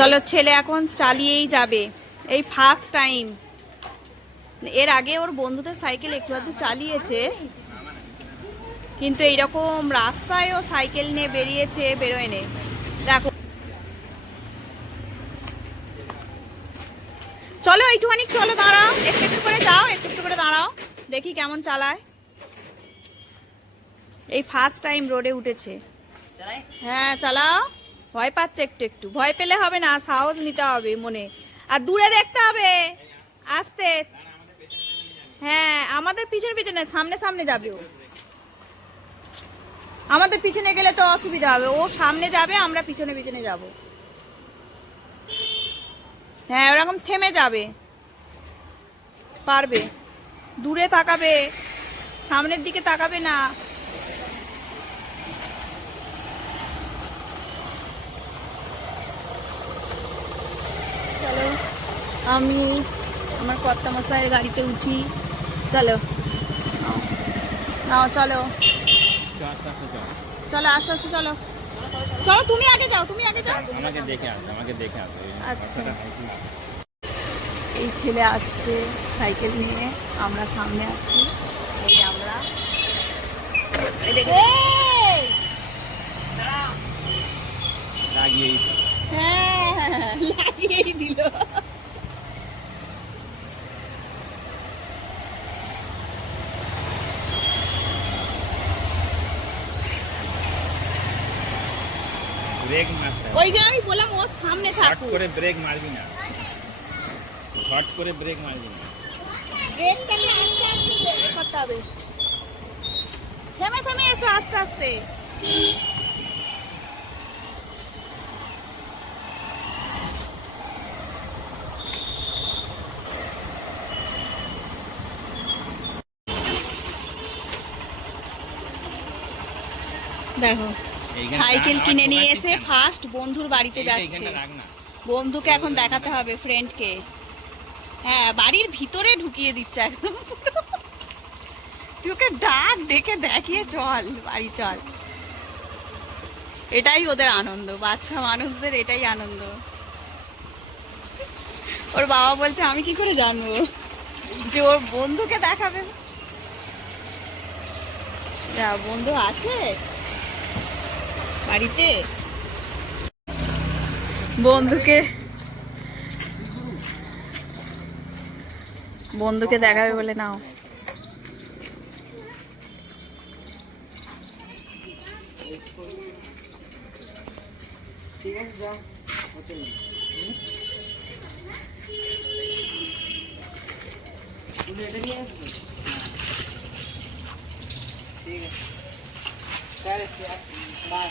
চলো ছেলে এখন চালিয়েই যাবে, এই ফার্স্ট টাইম। এর আগে ওর বন্ধুদের সাইকেল একটু আধটু চালিয়েছে, কিন্তু এইরকম রাস্তায় ও সাইকেল নিয়ে বেরিয়েছে, বেরোয় নে। দেখো চলো একটুখানি, চলো দাঁড়াও, একটু একটু করে যাও, একটু একটু করে দাঁড়াও, দেখি কেমন চালায়। এই ফার্স্ট টাইম রোডে উঠেছে। হ্যাঁ চালাও, ভয় পাচ্ছে একটু একটু, ভয় পেলে হবে না, সাহস নিতে হবে মনে, আর দূরে দেখতে হবে, আস্তে। হ্যাঁ আমাদের পিছনে পিছনে, সামনে সামনে যাবে ও, আমাদের পিছনে গেলে তো অসুবিধা হবে, ও সামনে যাবে, আমরা পিছনে পিছনে যাব। হ্যাঁ ওরকম থেমে যাবে, পারবে। দূরে তাকাবে, সামনের দিকে তাকাবে না। চলো আমি আমার কর্তামশাইয়ের গাড়িতে উঠি, চলো নাও, চলো চলো আস্তে আস্তে চলো, চলো তুমি আগে যাও, তুমি আগে যাও, আমাকে দেখে আসবে, আমাকে দেখে আসবে। আচ্ছা এই ছেলে আসছে সাইকেল নিয়ে, আমরা সামনে আছি, এই আমরা লাগিয়েই হ্যাঁ লাগিয়েই দিল। ব্রেক মারতে হবে। ওই যে আমি বললাম ও সামনে শর্ট থাকুক, করে ব্রেক মারবি না, শর্ট করে ব্রেক মারবি না। ব্রেকটা নিয়ে আস্তে আস্তে করতে হবে, থেমে থেমে এসো আস্তে আস্তে। দেখো সাইকেল কিনে নিয়ে এসে ফার্স্ট বন্ধুর বাড়িতে যাচ্ছে, বন্ধুকে এখন দেখাতে হবে ফ্রেন্ডকে। হ্যাঁ বাড়ির ভিতরে ঢুকিয়ে দিচ্ছে একদম, তুই ওকে ডাক ডেকে দেখিয়ে চল বাড়ি চল, এটাই ওদের আনন্দ, বাচ্চা মানুষদের এটাই আনন্দ। ওর বাবা বলছে আমি কি করে জানবো যে ওর বন্ধুকে দেখাবে, যা বন্ধু আছে বাড়িতে, বন্ধুকে দেখাবে বলে নাও। ঠিক আছে যাও, তুমি এটা নিয়ে আসবে। ঠিক আছে স্যার, বাই।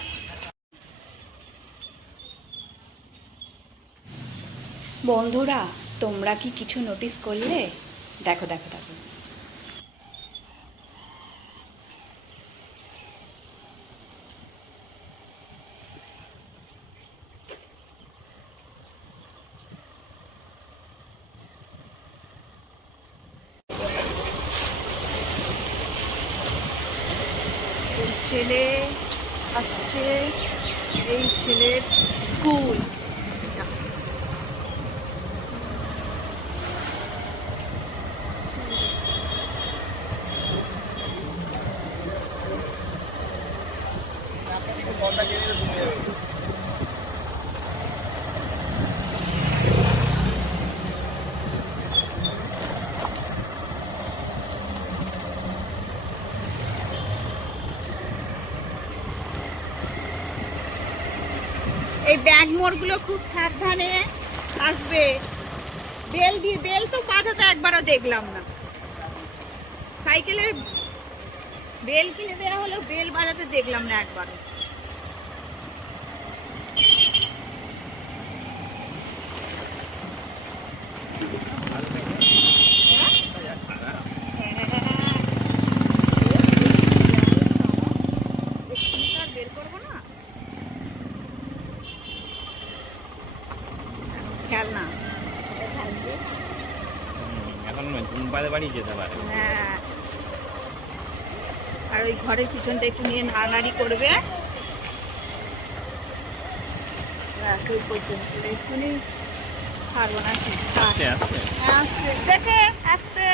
বন্ধুরা তোমরা কি কিছু নোটিস করলে? দেখো দেখো দেখো, ছেলে আসছে, এই ছেলের স্কুল, এই ব্যাগ মোড়গুলো খুব সাবধানে আসবে, বেল দিয়ে, বেল তো বাজাতে একবারও দেখলাম না, সাইকেলের বেল কিনে দেওয়া হলো, বেল বাজাতে দেখলাম না একবারও। বেল করবো না, খেলনা এখন মুম্বাইয়ের বাড়ি যেতে পারে। হ্যাঁ, আর ওই ঘরের পিছনটা একটু নিয়ে নাড়ানাড়ি করবে, ব্যাস এই পর্যন্ত, এক্ষুনি ছাড়বো না কি আস্তে আস্তে আস্তে দেখে আস্তে।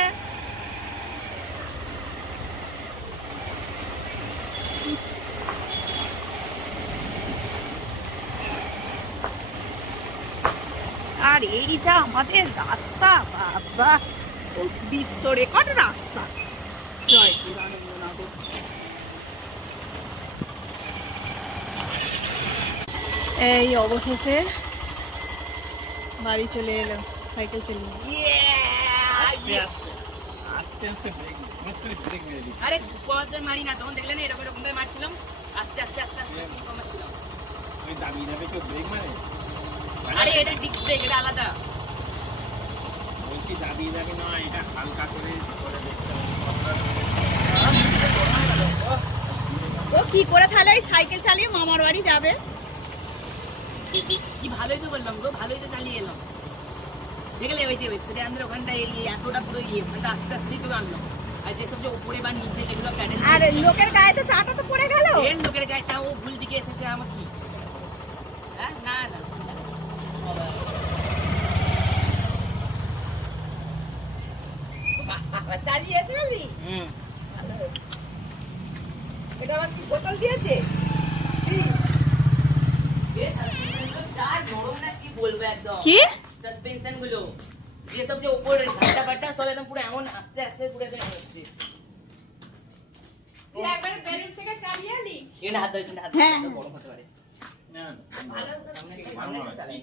আর এই যা আমাদের রাস্তা, বাবা ও বিশ্ব রেকর্ড রাস্তা জয়পুর আনন্দনগর। এই অবশেষে বাড়ি চলে এলো সাইকেল চালিয়ে। আস্তে আস্তে আস্তে আস্তে ব্রেক ব্রেক মেরে দিচ্ছি। আরে পথে মারি না, তখন দেখলে না এরকম এরকম করে মারছিলাম, আস্তে আস্তে আস্তে আস্তে মারছিলাম। ওই দাবি দাবি কেউ ব্রেক মারে? আরে এটা ডিস্ক ব্রেক, এটা আলাদা। বলছি দাবি দাবি নয়, এটা হালকা করে করে দেখতে হবে। ও কি করে তাহলে এই সাইকেল চালিয়ে মামার বাড়ি যাবে? কি ভালোই তো করলাম গো, ভালোই তো চালিয়ে এলাম। দেখলে ওই যে সেটা আমাদের ওখানটা এই এতটা পুরো ওখানটা আস্তে আস্তেই তো আনলাম। আর যেসব যে উপরে বা নিচে যেগুলো প্যাডেল, আর লোকের গায়ে তো চাটা তো পড়ে গেল। এর লোকের গায়ে চা, ও ভুল দিকে এসেছে, আমার কি? হ্যাঁ না না চালিয়ে এসেলি? হুম এটা আবার কি বোতল দিয়েছে? কি সাসপেনশন গুলো যেসব যে উপরে ঘাটা বাটা সব একদম পুরো এমন আস্তে আস্তে পুরো একদম হচ্ছে। তুই একবার বেলুন থেকে চালিয়ে আলি? এটা হাত ধরে, হাত হ্যাঁ। ধরে গরম হতে পারে। না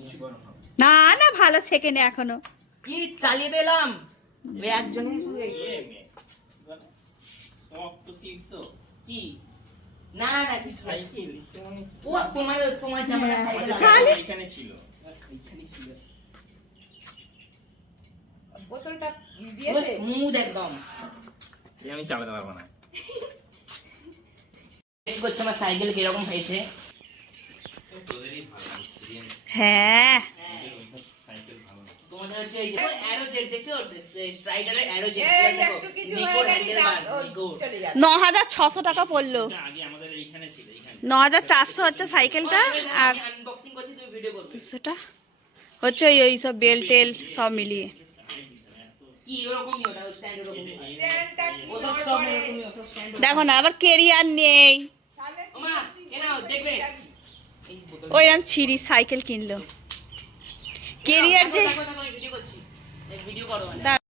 কিচ্ছু গরম হবে না। না না ভালো সেকেন্ডে এখনো। কি চালিয়ে দিলাম ওই একজনে সব তো সিট তো কি না না কি সাইকেল ও তোমার জামাটা সাইকেল খালি। এখানে ছিল। এইখানে ছিল। বোতলটা স্মুথ একদম। এই আমি চালাতে পারবো না। টেস্ট করছে আমার সাইকেল কিরকম হয়েছে। তোদেরই ভালো এক্সপেরিয়েন্স, হ্যাঁ ওইসব সাইকেল ভালো না। তোমাদের হচ্ছে এই যে অ্যারো জেট দেখছো, স্ট্রাইডারের অ্যারো জেট এই দেখো, একটু কিছু নিকো হয়ে গেলে হ্যান্ডেল বার, নিকো। 9600 টাকা পড়লো। এটা আগে আমাদের এইখানে ছিল, এইখানে 9400 হচ্ছে সাইকেলটা, আর আনবক্সিং করছি, তুমি ভিডিও করবে। 200টা হচ্ছে ওই ওই সব বেল টেল সব মিলিয়ে। কি এরকমই ওটা, ওই স্ট্যান্ড এরকমই। ওসব সব এরকমই, ওসব স্ট্যান্ড। দেখো না আবার কেরিয়ার নেই। ওমা এ নাও দেখবে এই বোতল। ওইরকম ছিরি সাইকেল কিনলো। কেরিয়ার যে দেখো, দেখো, আমি ভিডিও করছি, এই ভিডিও করো মানে দাঁড়া।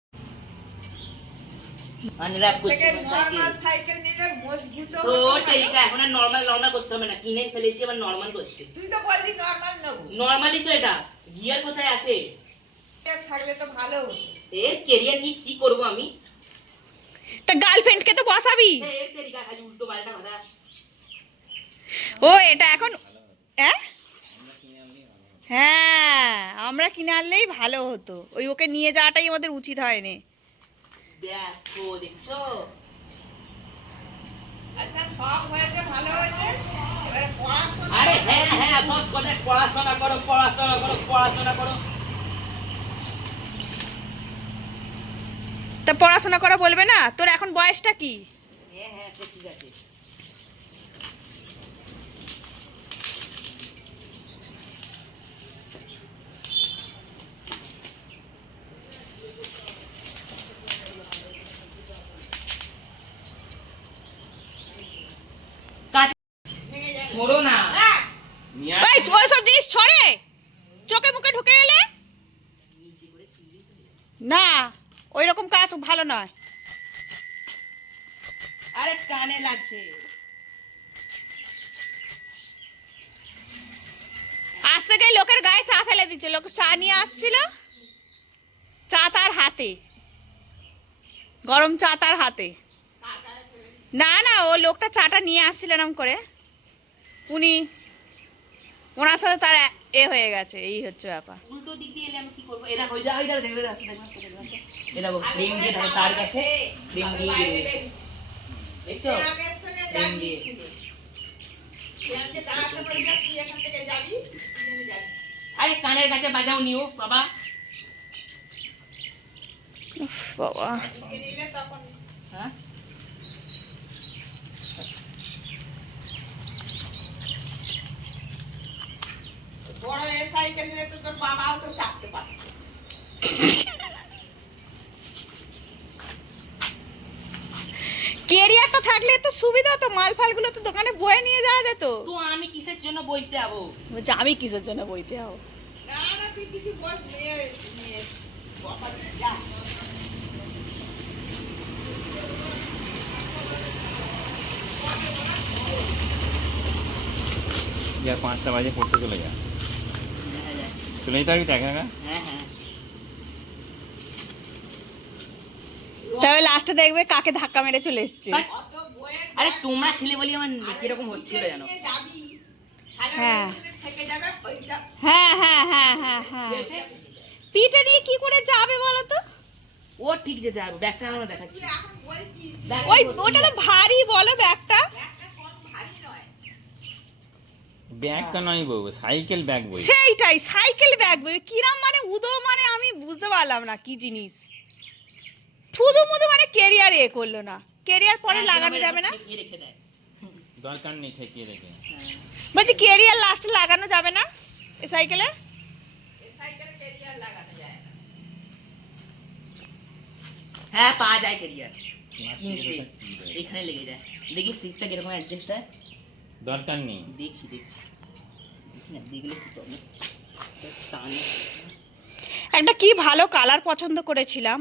আনর‍্যাপ করছি সাইকেল। তো ওটাই এখন আর নরমাল করতে হবে না, কিনে ফেলেছি আবার নরমাল করছি। তুই তো বললি নরমাল নেবো, নরমালি তো এটা গিয়ার কোথায় আছে? থাকলে তো ভালো। এর কেরিয়ার নিয়ে কি করব আমি? তা গার্লফ্রেন্ডকে তো বসাবি। এর তেরিকা খালি উল্টো পাল্টা কথা। ও এটা এখন হ্যাঁ হ্যাঁ আমরা কিনে আনলেই ভালো হতো। ওই ওকে নিয়ে যাওয়াটাই আমাদের উচিত হয়নি। দেখো দেখছো, আচ্ছা সব হয়েছে, ভালো হয়েছে, এবারে পড়াশোনা। আরে হ্যাঁ হ্যাঁ সব কথা, পড়াশোনা করো পড়াশোনা করো পড়াশোনা করো। তা পড়াশোনা করা বলবে না? তোর এখন বয়সটা কি? হ্যাঁ হ্যাঁ সে ঠিক আছে। কাজ ছোড়ো না। নিয়ে ওই ওই সব জিনিস ছড়ে চোখে মুখে ঢুকে গেলে না, ওই রকম কাজ ভালো নয়। আরে কানে লাগছে। আজ থেকে লোকের গায়ে চা ফেলে দিচ্ছে। লোক চা নিয়ে আসছিল, চা তার হাতে, গরম চা তার হাতে। না না ও লোকটা চাটা নিয়ে আসছিল এরম করে, উনি ওনার সাথে তার এ হয়ে গেছে, এই হচ্ছে ব্যাপার। উল্টো দিক দিয়ে এলে আমি কি করবো? এটা হয়ে যায়, দেখবে এটা ফ্রেম দিয়ে ধরো, তার কাছে ফ্রেম দিয়ে বেরিয়েছে দেখছো, আগের সঙ্গে ফ্রেম দিয়ে। যাবি দাঁড়াতে বলবে, তুই এখান থেকে যাবি, তুই যাবি। আরে কানের কাছে বাজাও নিও বাবা। উফ, বাবা নিলে তখন হ্যাঁ বড় এ সাইকেল নিয়ে তো তোর বাবাও তো চাপতে পারে। কেরিয়ারটা থাকলে তো সুবিধা হতো, মাল ফালগুলো তো দোকানে বয়ে নিয়ে যাওয়া যেত। তো আমি কিসের জন্য বইতে যাবো? বলছে আমি কিসের জন্য বইতে যাবো? না না তুই কিছু বল নিয়ে নিয়ে বাবা যা। যা 5টা বাজে পড়তে চলে যা, দেখা যাচ্ছে। চলে যেতে পারবি তো একা একা? হ্যাঁ হ্যাঁ। তবে লাস্টে দেখবে কাকে ধাক্কা মেরে চলে এসছে। বাট অত বইয়ের আরে তোমরা ছেলে বলি আমার কিরকম হচ্ছিল জানো? নিয়ে যাবি তাহলে হ্যাঁ। ওখানে থেকে যাবে ওইটা হ্যাঁ হ্যাঁ হ্যাঁ হ্যাঁ হ্যাঁ, পিঠে নিয়ে কি করে যাবে বলো তো? ও ঠিক যেতে পারবো, ব্যাগটা আমরা দেখাচ্ছি। তুই এখন বলছিস ওই ওটা তো ভারী বলো ব্যাগটা। একটা কম ভারী নয়। ব্যাগ তো নয় বউ, সাইকেল ব্যাগ বই। সেইটাই, সাইকেল ব্যাগ বই কিরাম মানে উদো, মানে আমি বুঝতে পারলাম না কি জিনিস। থুদু মুদু মানে কেরিয়ার এ করলো না, কেরিয়ার পরে হ্যাঁ, লাগানো আমার যাবে না। ঠেকিয়ে রেখে দেয়। দরকার নেই ঠেকিয়ে রেখে। হ্যাঁ। বলছি কেরিয়ার লাস্টে লাগানো যাবে না এ সাইকেলে? এই সাইকেল কেরিয়ার লাগানো যায় না। হ্যাঁ পাওয়া যায় কেরিয়ার কিনতে, এখানে লেগে যায়। দেখি সিটটা কিরকম অ্যাডজাস্ট হয়। দরকার নেই। দেখছি দেখছি, দেখি না দেখলে কি প্রবলেম। টান একটা কি ভালো কালার পছন্দ করেছিলাম,